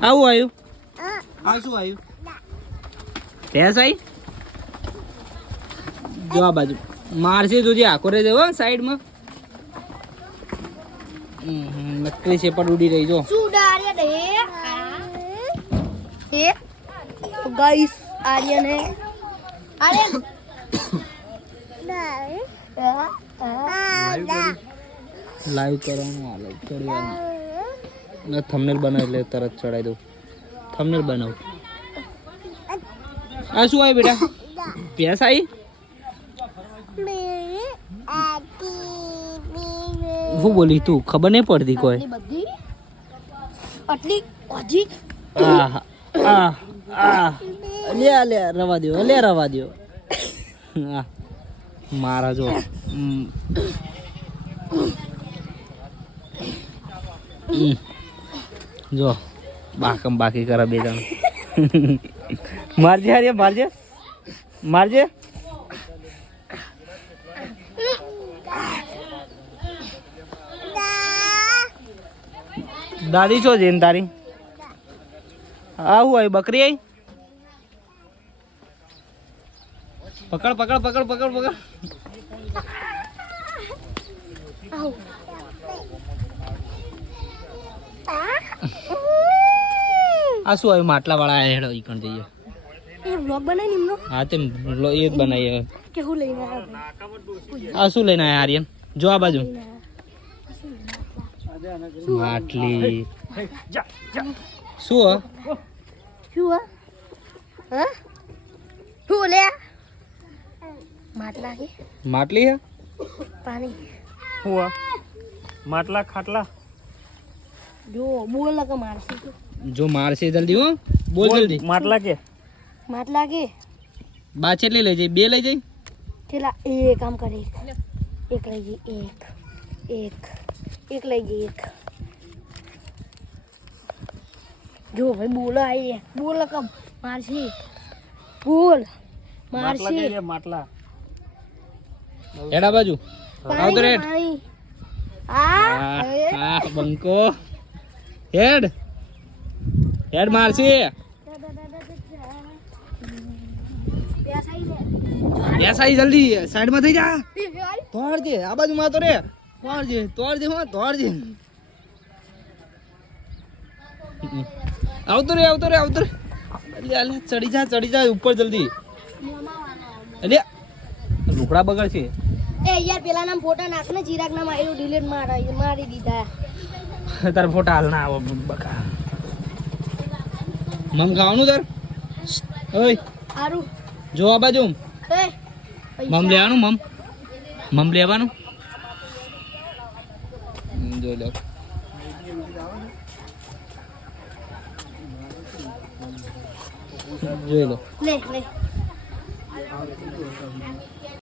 આવું આવ્યું આ શું આવ્યું ભેંસ આવી જો આ બાજુ મારશે જોજે આખો રે દેવો સાઈડમાં નકલી શેપડ ઉડી રહી જો गाइस आर्यन है आर्यन લાઈવ કરવાનું હાલે ચડવાનું ને થંબનેલ બનાવ એટલે તરત ચડાઈ દઉં થંબનેલ બનાવ આ શું આવી બેટા ભેંસ આવી શું બોલી તું ખબર નહીં પડતી કોઈ આટલી હજી લે રવા દો મારા જો જો બાકી કરે બે જણ મારજે હારે મારજે દાદી છો જઈને તારી આવું આવી બકરી આવી પકડ આ શું આવ્યું માટલા વાળા હેડો ઈકણ જઈએ એ વ્લોગ બનાવી નિમનો હા તે એ જ બનાવીએ કે હું લઈને આવ્યો આ શું લઈને આવ્યા આર્યન જો આ બાજુ માટલી શું શું હા શું લે માટલા કે માટલી હે પાણી હું માટલા ખાટલા જો બોલ કે મારશે જો મારશે જલ્દી હો બોલ જલ્દી માટલા કે બા કેટલી લઈ જઈ બે લઈ જઈ ચલા એક કામ કરે એક લઈ જઈ એક લઈ જઈ એક જો ભાઈ બોલ આઈએ બોલ કે મારશે બોલ મારશે માટલા એડા બાજુ આવ તો રેડ આ બંકો હેડ મારશે બેસ આઈ જલ્દી સાઈડ માં થઈ જા તોડજે આ બાજુ માં તો રે તોડજે આવતો રે અલે ચડી જા ઉપર જલ્દી અલે લુકડા બગડ છે એ યાર પેલા નામ ફોટા નાખ ને ચિરાગ નામ આયુ ડિલીટ મારી દીધા તાર ફોટા હાલ ના આવો બકા મમ ખાવાનું તાર ઓય હારું જો આ બાજુ એ મમ લેવાનું મમ લેવાનું જો લે જોઈ લો લે